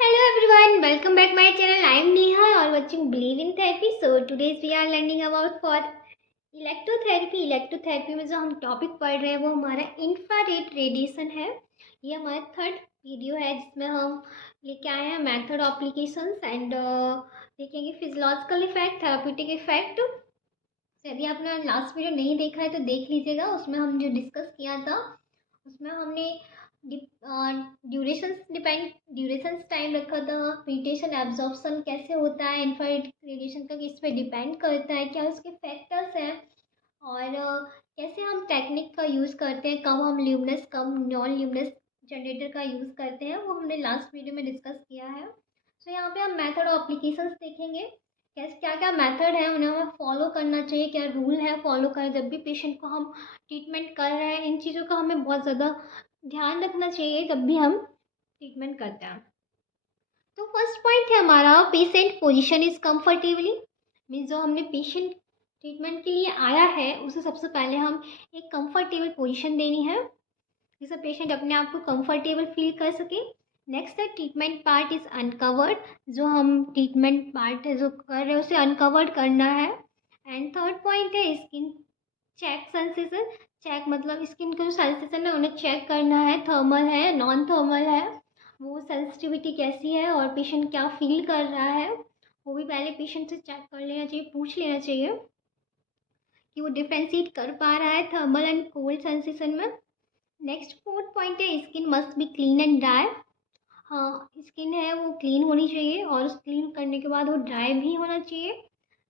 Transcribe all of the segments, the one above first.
Hello everyone, welcome back my channel. I am Neha or watching Believe in Therapy. So today's we are learning about for electrotherapy. Electrotherapy में जो हम topic पढ़ रहे हैं वो हमारा इंफ्रारेड रेडिएशन है। ये हमारा थर्ड वीडियो है जिसमें हम लेके आए हैं मेथड एप्लीकेशंस एंड देखेंगे फिजियोलॉजिकल इफेक्ट, थेराप्यूटिक इफेक्ट। यदि आपने लास्ट वीडियो नहीं देखा है तो देख लीजिएगा। उसमें हम जो डिस्कस किया था उसमें हमने ड्यूरेशन टाइम रखा था, मेडिटेशन एब्जॉर्प्शन कैसे होता है, इंफ्रारेड रेडिएशन का किस पे डिपेंड करता है, क्या उसके फैक्टर्स हैं और कैसे हम टेक्निक का यूज़ करते हैं, कब हम ल्यूमिनस कब नॉन ल्यूमिनस जनरेटर का यूज़ करते हैं, वो हमने लास्ट वीडियो में डिस्कस किया है। सो यहाँ पे हम मेथड और एप्लीकेशंस देखेंगे, कैसे क्या क्या मेथड है उन्हें हमें फॉलो करना चाहिए, क्या रूल है फॉलो करें जब भी पेशेंट को हम ट्रीटमेंट कर रहे हैं। इन चीज़ों का हमें बहुत ज़्यादा ध्यान रखना चाहिए जब भी हम ट्रीटमेंट करते हैं। तो फर्स्ट पॉइंट है हमारा patient position is comfortably. Means जो हमने पेशेंट ट्रीटमेंट के लिए आया है उसे सबसे पहले हम एक कंफर्टेबल पोजीशन देनी है जिससे पेशेंट अपने आप को कंफर्टेबल फील कर सके। नेक्स्ट है ट्रीटमेंट पार्ट इज अनकवर्ड। जो हम ट्रीटमेंट पार्ट है जो कर रहे हैं उसे अनकवर्ड करना है। एंड थर्ड पॉइंट है स्किन चेक सेंसेशन। चेक मतलब स्किन का जो सेंसेशन है उन्हें चेक करना है, थर्मल है नॉन थर्मल है, वो सेंसिटिविटी कैसी है और पेशेंट क्या फील कर रहा है वो भी पहले पेशेंट से चेक कर लेना चाहिए, पूछ लेना चाहिए कि वो डिफ्रेंशिएट कर पा रहा है थर्मल एंड कोल्ड सेंसेशन में। नेक्स्ट फोर्थ पॉइंट है skin must be clean and dry. हाँ, स्किन है वो क्लीन होनी चाहिए और उस क्लीन करने के बाद वो ड्राई भी होना चाहिए।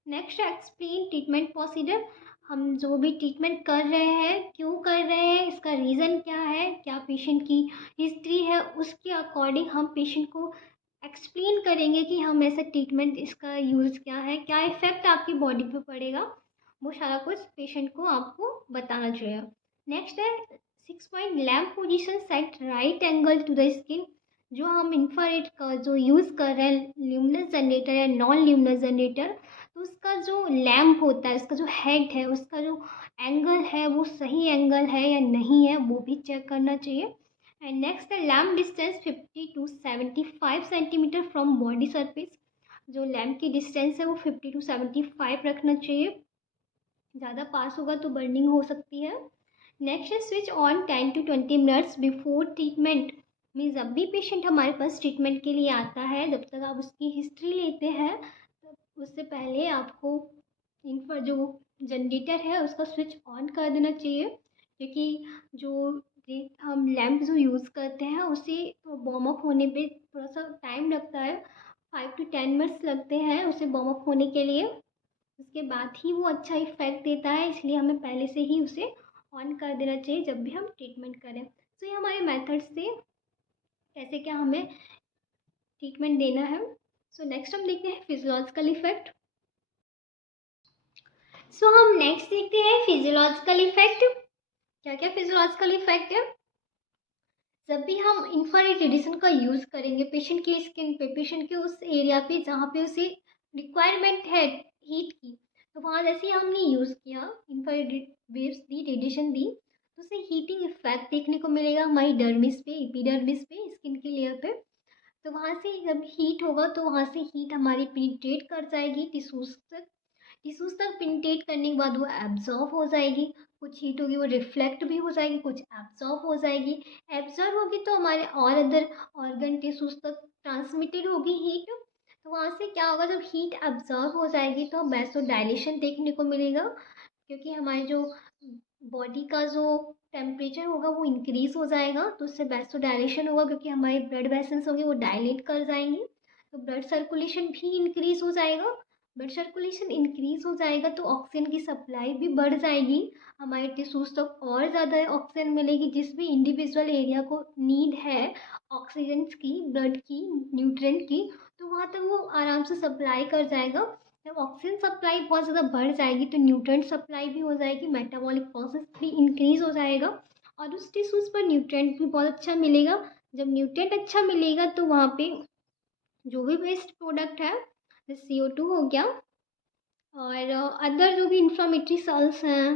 Next explain treatment procedure. हम जो भी ट्रीटमेंट कर रहे हैं क्यों कर रहे हैं, इसका रीज़न क्या है, क्या पेशेंट की हिस्ट्री है, उसके अकॉर्डिंग हम पेशेंट को एक्सप्लेन करेंगे कि हम ऐसा ट्रीटमेंट इसका यूज़ क्या है, क्या इफ़ेक्ट आपकी बॉडी पे पड़ेगा, वो सारा कुछ पेशेंट को आपको बताना चाहिए। नेक्स्ट है 6 point lamp position set right angle to the skin. जो हम इंफ्रारेड का जो यूज़ कर रहे हैं ल्यूमिनस जनरेटर या नॉन ल्यूमिनस जनरेटर, तो उसका जो लैम्प होता है, उसका जो हेड है, उसका जो एंगल है वो सही एंगल है या नहीं है वो भी चेक करना चाहिए। एंड नेक्स्ट है lamp distance 50 to 75 centimetre from body surface. जो लैम्प की डिस्टेंस है वो 50 to 75 रखना चाहिए, ज़्यादा पास होगा तो बर्निंग हो सकती है। नेक्स्ट है switch on 10 to 20 minutes before treatment. Means जब भी पेशेंट हमारे पास ट्रीटमेंट के लिए आता है, जब तक आप उसकी हिस्ट्री लेते हैं तब उससे पहले आपको इन पर जो जनरेटर है उसका स्विच ऑन कर देना चाहिए, क्योंकि जो हम लैंप जो यूज़ करते हैं उसे वार्म अप होने पे थोड़ा सा टाइम लगता है, 5 to 10 मिनट्स लगते हैं उसे वार्म अप होने के लिए। उसके बाद ही वो अच्छा इफ़ेक्ट देता है, इसलिए हमें पहले से ही उसे ऑन कर देना चाहिए जब भी हम ट्रीटमेंट करें। तो ये हमारे मेथड्स थे कैसे क्या हमें ट्रीटमेंट देना है। सो नेक्स्ट हम देखते हैं फिजियोलॉजिकल इफेक्ट। सो हम नेक्स्ट देखते हैं फिजियोलॉजिकल इफेक्ट। क्या क्या फिजियोलॉजिकल इफेक्ट है। जब भी हम इंफ्रारेड रेडिएशन का यूज़ करेंगे पेशेंट की स्किन पे, पेशेंट के उस एरिया पे जहाँ पे उसे रिक्वायरमेंट है हीट की, तो वहाँ जैसे ही हमने यूज़ किया इंफ्रारेड वेव्स दी, रेडिएशन दी, तो उसे हीटिंग इफेक्ट देखने को मिलेगा हमारी डर्मिस पे, एपिडर्मिस पे, स्किन की लेयर पे। तो वहाँ से जब हीट होगा तो वहाँ से हीट हमारी पेनिट्रेट कर जाएगी टिश्यूज़ तक। टिश्यूज़ तक पेनिट्रेट करने के बाद वो एब्जॉर्ब हो जाएगी। कुछ हीट होगी वो रिफ्लेक्ट भी हो जाएगी, कुछ एब्जॉर्ब हो जाएगी। एब्जॉर्ब होगी तो हमारे और अदर ऑर्गन टिश्यूज़ तक ट्रांसमिटेड होगी हीट। तो वहाँ से क्या होगा, जब हीट एब्जॉर्ब हो जाएगी तो वैसोडाइलेशन देखने को मिलेगा, क्योंकि हमारे जो बॉडी का जो टेम्परेचर होगा वो इंक्रीज़ हो जाएगा, तो उससे वैसोडाइलेशन होगा, क्योंकि हमारे ब्लड वेसल्स होंगे वो डायलेट कर जाएंगे, तो ब्लड सर्कुलेशन भी इंक्रीज़ हो जाएगा। ब्लड सर्कुलेशन इंक्रीज़ हो जाएगा तो ऑक्सीजन की सप्लाई भी बढ़ जाएगी, हमारे टिश्यूज़ तक और ज़्यादा ऑक्सीजन मिलेगी। जिस भी इंडिविजुअल एरिया को नीड है ऑक्सीजन की, ब्लड की, न्यूट्रिएंट की, तो वहाँ तक वो आराम से सप्लाई कर जाएगा। जब ऑक्सीजन सप्लाई बहुत ज़्यादा बढ़ जाएगी तो न्यूट्रिएंट सप्लाई भी हो जाएगी, मेटाबॉलिक प्रोसेस भी इंक्रीज़ हो जाएगा और उस टिश्यूज़ पर न्यूट्रिएंट भी बहुत अच्छा मिलेगा। जब न्यूट्रिएंट अच्छा मिलेगा तो वहाँ पे जो भी वेस्ट प्रोडक्ट है जैसे CO2 हो गया और अदर जो भी इन्फ्लामेटरी सेल्स हैं,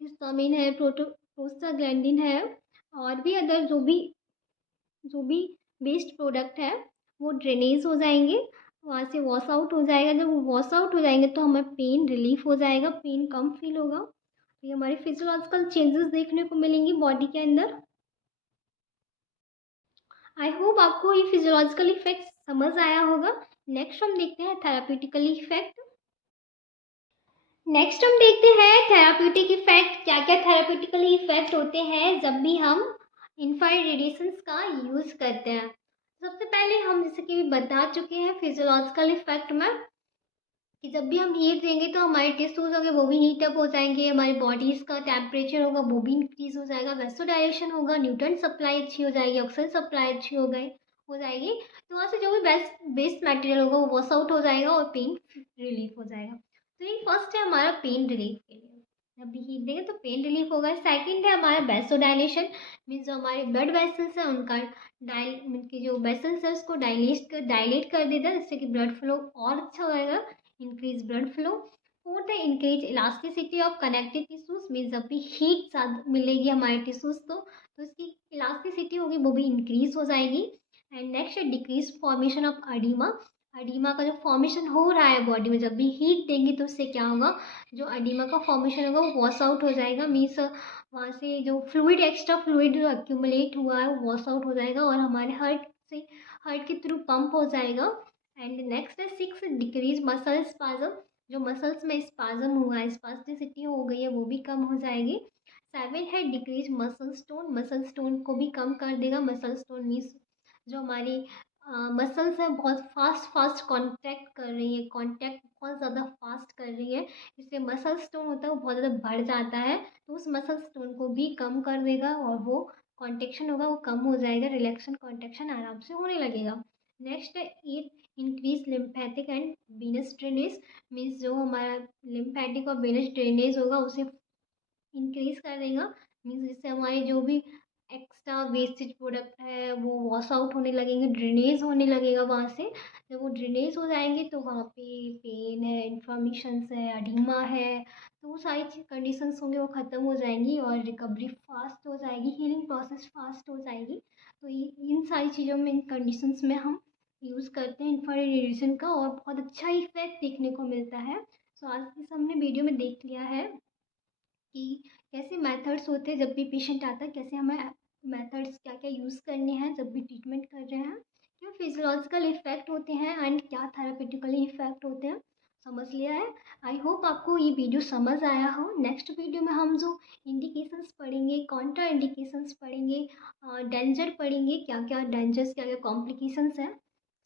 हिस्टामिन है, प्रोस्टाग्लैंडिन है और भी अदर जो भी वेस्ट प्रोडक्ट है वो ड्रेनेज हो जाएंगे, वहाँ से वॉश आउट हो जाएगा। जब वो वॉश आउट हो जाएंगे तो हमें पेन रिलीफ हो जाएगा, पेन कम फील होगा। ये हमारे फिजियोलॉजिकल चेंजेस देखने को मिलेंगी बॉडी के अंदर। आई होप आपको ये फिजियोलॉजिकल इफेक्ट समझ आया होगा। नेक्स्ट हम देखते हैं थेराप्यूटिकल इफेक्ट। नेक्स्ट हम देखते हैं थेराप्यूटिक इफेक्ट। क्या क्या थेराप्यूटिकल इफेक्ट होते हैं जब भी हम इंफ्रारेड रेडिएशंस का यूज़ करते हैं। सबसे पहले हम जैसे कि बता चुके हैं फिजियोलॉजिकल इफेक्ट में कि जब भी हम हीट देंगे तो हमारे टिश्यूज होंगे वो भी हीट अप हो जाएंगे, हमारी बॉडीज़ का टेम्परेचर होगा वो भी इंक्रीज हो जाएगा, वेसोडाइलेशन होगा, न्यूट्रिएंट सप्लाई अच्छी हो जाएगी, ऑक्सीजन सप्लाई अच्छी हो जाएगी। तो वहाँ से जो भी वेस्ट मटेरियल होगा वो वॉश आउट हो जाएगा और पेन रिलीफ हो जाएगा। तो ये फर्स्ट है हमारा पेन रिलीफ के लिए, जब भी हीट देंगे तो पेन रिलीफ होगा। सेकंड है हमारा वेसोडाइलेशन, मीन्स जो हमारे ब्लड वेसल्स हैं उनका उनके जो वेसल्स है उसको डायलेट कर देता है, जिससे कि ब्लड फ्लो और अच्छा होएगा, इंक्रीज ब्लड फ्लो। फोर्थ है increase elasticity of connective tissues, means जब भी हीट ज़्यादा मिलेगी हमारे टिश्यूज तो उसकी इलास्टिसिटी होगी वो भी इंक्रीज हो जाएगी। एंड नेक्स्ट है decrease formation of oedema. Oedema का जो फॉर्मेशन हो रहा है बॉडी में, जब भी हीट देंगे तो उससे क्या होगा, जो अडीमा का फॉर्मेशन होगा वो वॉश आउट हो जाएगा, मीन्स वहाँ से जो फ्लूइड एक्स्ट्रा फ्लूइड जो एक्यूमुलेट हुआ है वो वॉश आउट हो जाएगा और हमारे हार्ट के थ्रू पंप हो जाएगा। एंड नेक्स्ट है सिक्स डिक्रीज मसल स्पाजम, जो मसल्स में स्पाजम हुआ है, स्पास्टिसिटी हो गई है वो भी कम हो जाएगी। सेवन है decrease muscle stone, muscle stone को भी कम कर देगा। मसल स्टोन मीन्स जो हमारी मसल्स है बहुत फास्ट कॉन्टैक्ट कर रही है, कॉन्टैक्ट बहुत ज़्यादा फास्ट कर रही है, इससे मसल स्टोन होता है वो बहुत ज़्यादा बढ़ जाता है, तो उस मसल स्टोन को भी कम कर देगा और वो कॉन्ट्रेक्शन होगा वो कम हो जाएगा, रिलैक्सन कॉन्ट्रेक्शन आराम से होने लगेगा। नेक्स्ट है at increase lymphatic and venous drainage, means जो हमारा लिम्फेटिक और वेनस ड्रेनेज होगा उसे इंक्रीज कर देगा, मीन्स जिससे हमारे जो भी एक्स्ट्रा वेस्टेज प्रोडक्ट है वो वॉश आउट होने लगेंगे, ड्रेनेज होने लगेगा वहाँ से। जब वो ड्रेनेज हो जाएंगे तो वहाँ पे पेन है, इन्फ्लामेशंस है, अडीमा है, तो वो सारी कंडीशंस होंगे वो ख़त्म हो जाएंगी और रिकवरी फास्ट हो जाएगी, हीलिंग प्रोसेस फास्ट हो जाएगी। तो इन सारी चीज़ों में, इन कंडीशंस में हम यूज़ करते हैं इंफ्रारेड रेडिएशन का और बहुत अच्छा इफेक्ट देखने को मिलता है। सो आज इस हमने वीडियो में देख लिया है कि कैसे मेथड्स होते हैं जब भी पेशेंट आता है, कैसे हमें मेथड्स क्या क्या यूज़ करने हैं जब भी ट्रीटमेंट कर रहे हैं, क्या फिजियोलॉजिकल इफेक्ट होते हैं एंड क्या थेरापेटिकली इफेक्ट होते हैं, समझ लिया है। आई होप आपको ये वीडियो समझ आया हो। नेक्स्ट वीडियो में हम जो इंडिकेशंस पढ़ेंगे, कॉन्ट्रा इंडिकेशंस पढ़ेंगे, डेंजर पढ़ेंगे, क्या क्या डेंजर्स क्या क्या कॉम्प्लिकेशंस हैं।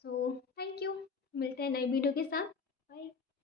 सो थैंक यू, मिलते हैं नई वीडियो के साथ। बाय।